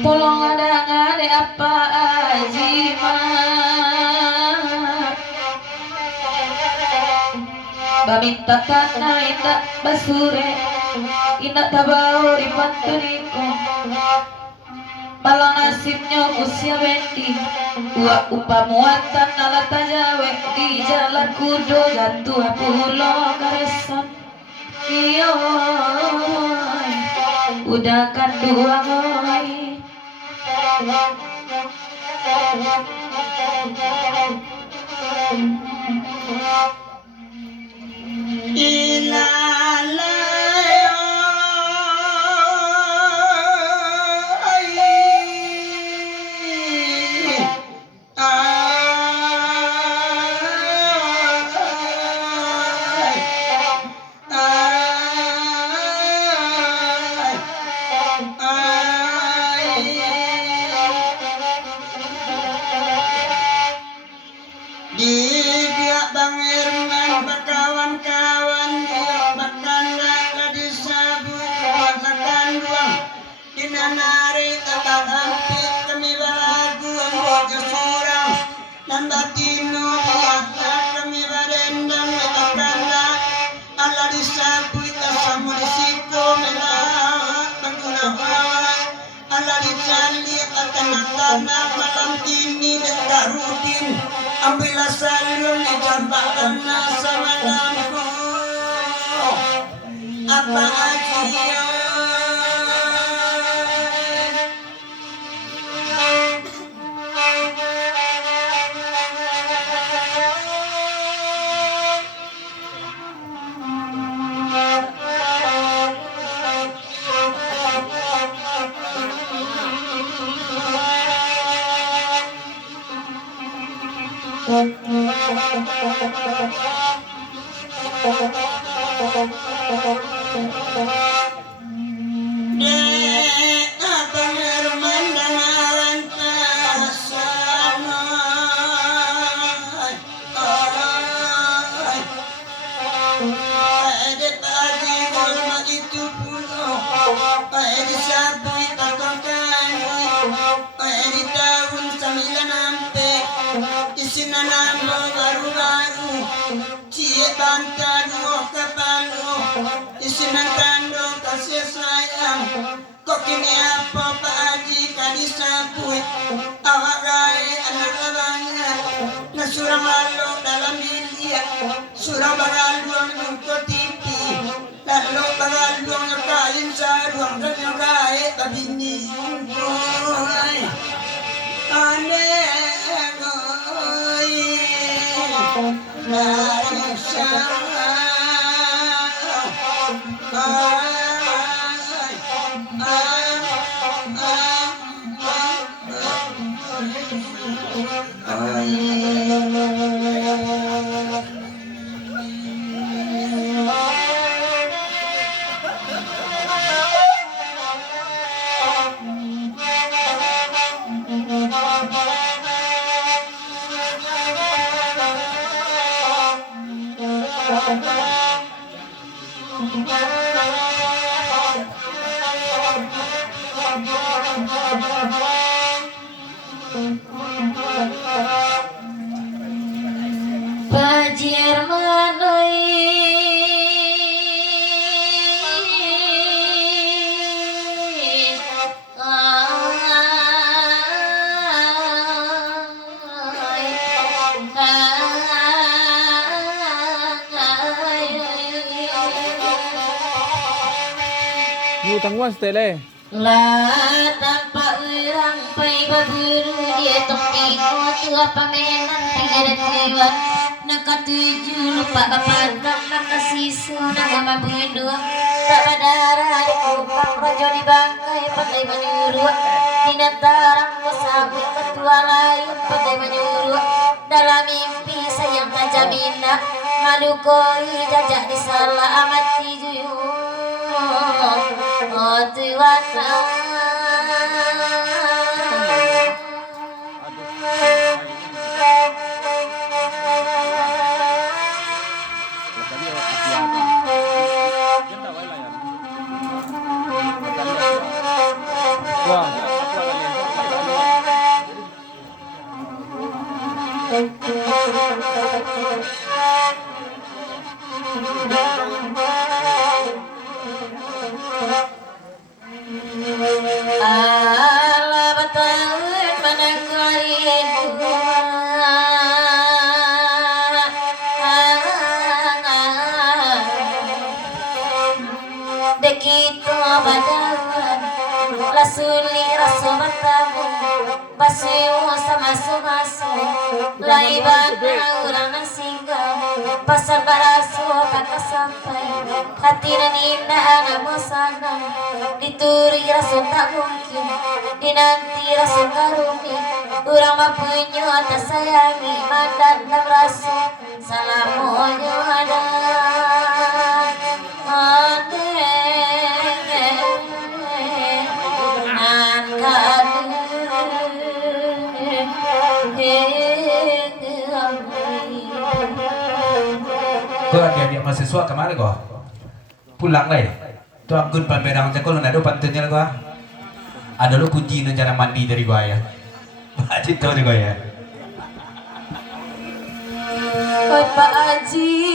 Tolong ada apa azimat Baminta tanah indah basure indah tabau di pantuniko Malang nasibnya usia benti Uak upah muatan ala tajawe di jalan kudo gantu pulau karesan Iyo udah kan dua ngoi Di pihak Bang Herman berkawan-kawan anak malam ini tak rutin ambillah salun dicampakkan nasa malamku apa aja isinantando kasih sayang kok kini apa Pak Haji kadisapui awak rai anak abangnya na surang lalu dalam bilia surang bagaluang untuk tipi lalu bagaluang kain saruang dan rai tabini aneh Banjir menuai Ngutang was tele. lah tanpa orang pai baburu dia tongkingo tua pamenan pinggir tuan nak tuju lupa bapak nak kasisu nak mama bundu tak badara di kupang rojo di bangkai pandai menyuruh di nantarang bersabut ketua lain pandai menyuruh dalam mimpi sayang tajamina malu koi jajak di salah amati juyu oh Tuhan ala batang menenggarin dekito badangan lasuli raso matamu basiu sama sumasu laiban urang singgah pasar barasu kata sampai hati nina anamu sana dituri raso tak mungkin dinanti raso karumi urang mapunyo tak sayangi mandat nam raso salamunyo ada Kau dia mahasiswa kemana kau? Pulang lah. Tu angkut pembedang cakap lu ada pantunnya kau. Ada lu kunci cara mandi dari gua ya. Baca tahu dari gua ya. Pak Haji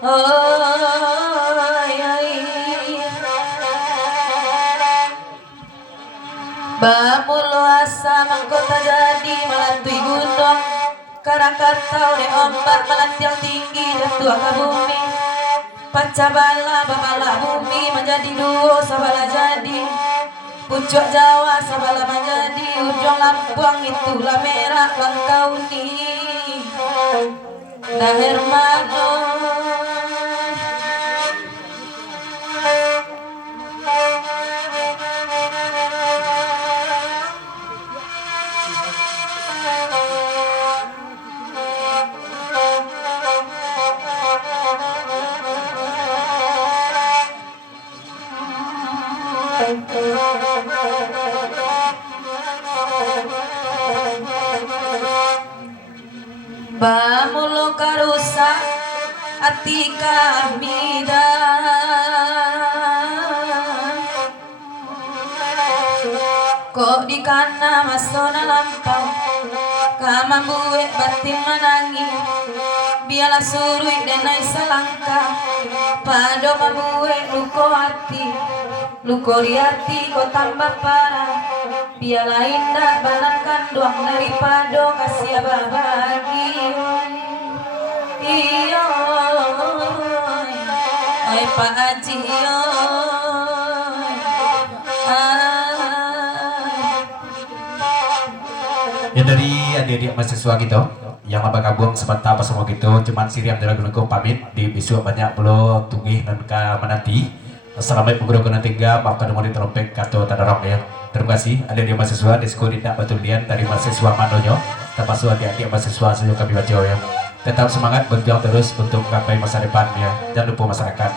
Bamulo asa mangkota jadi melantui gunung Karakatau de ombak melantiang tinggi jatuh ke bumi Pacabala babala bumi menjadi duo sabala jadi Pucuk Jawa sabala menjadi ujung Lampung itulah merah Langkauni Dahir Mano Bamulo karusa ati kami kok di kana masona lampau kamambue batin menangi biala surui denai selangka pado mambue luko hati luko di hati kok tambah parah biala indah balangkan doang daripada kasih abah-bagi iyo ay Pak Haji iyo Ya dari adik-adik mahasiswa gitu yang laba kabung sebentar apa semua gitu cuman siriam dari gunungku pamit di besok banyak pulau tunggih dan ke menanti assalamualaikum warahmatullahi wabarakatuh maafkan nomor di trompet kartu tadarok ya terima kasih adik-adik mahasiswa di sekolah tidak Batulian dari mahasiswa Manonyo termasuk adik-adik mahasiswa seluruh kami baca ya tetap semangat berjuang terus untuk menggapai masa depan ya jangan lupa masyarakat.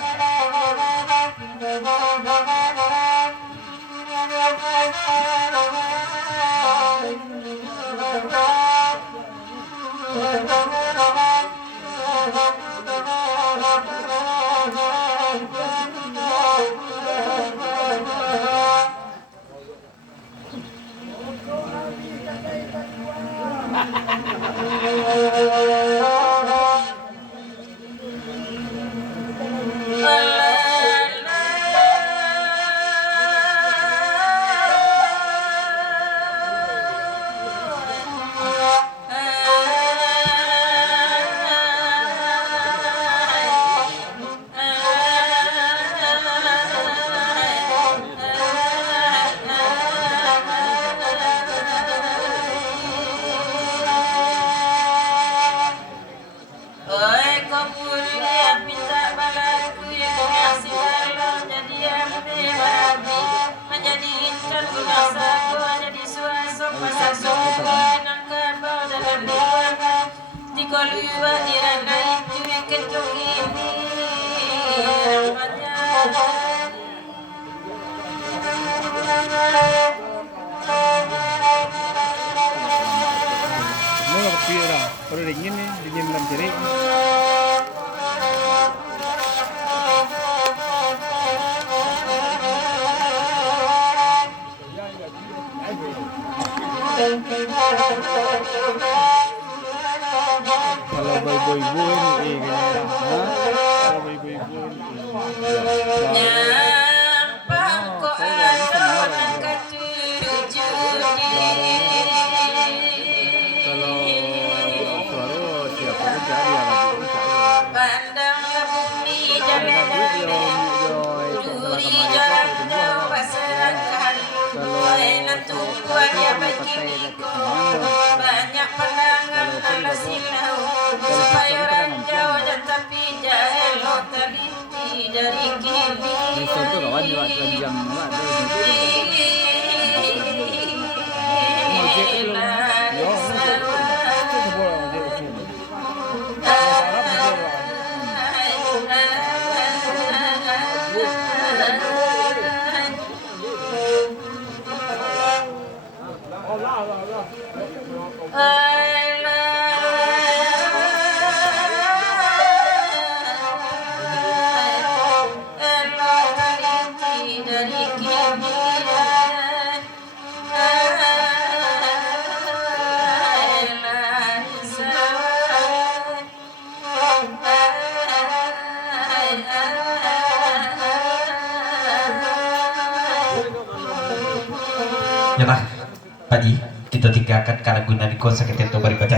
Ini kopi lah, kalau dingin nih, dingin dalam jari. Kalau boy-boy ini, kalau boy-boy ini. Banyak pandangan ala silau supaya ranjau dan tapi jahil lo terlinti dari kini dari Ya nah, Pak Ji, kita tinggalkan karena guna di kosa kita bari baca